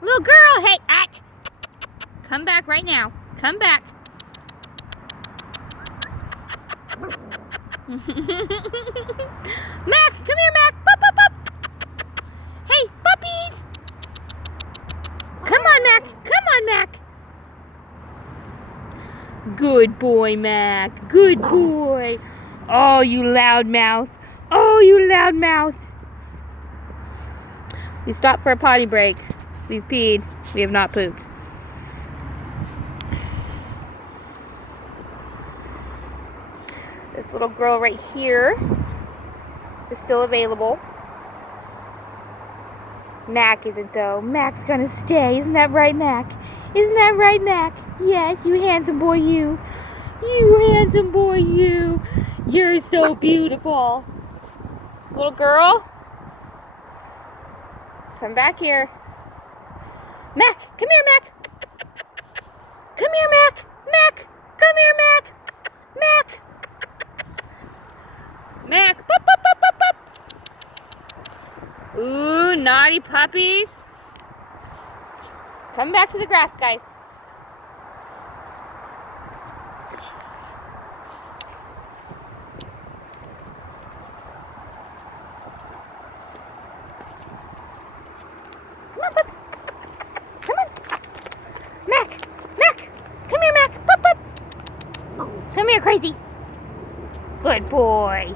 Little girl, hey, come back right now. Come back. Mac, come here, Mac. Pup, pup, pup. Hey, puppies. Come on, Mac. Come on, Mac. Good boy, Mac. Good boy. Oh, you loud mouth. Oh, you loud mouth. We stopped for a potty break. We've peed. We have not pooped. This little girl right here is still available. Mac isn't though. Mac's gonna stay. Isn't that right, Mac? Isn't that right, Mac? Yes, you handsome boy, you. You handsome boy, you. You're so beautiful. Little girl, come back here. Mac, come here, Mac. Come here, Mac. Mac, come here, Mac. Mac. Mac, bup, bup, bup, bup, bup. Ooh, naughty puppies. Come back to the grass, guys. Come on, pups. Come on. Mac, Mac. Come here, Mac. Bup, bup. Come here, crazy. Good boy.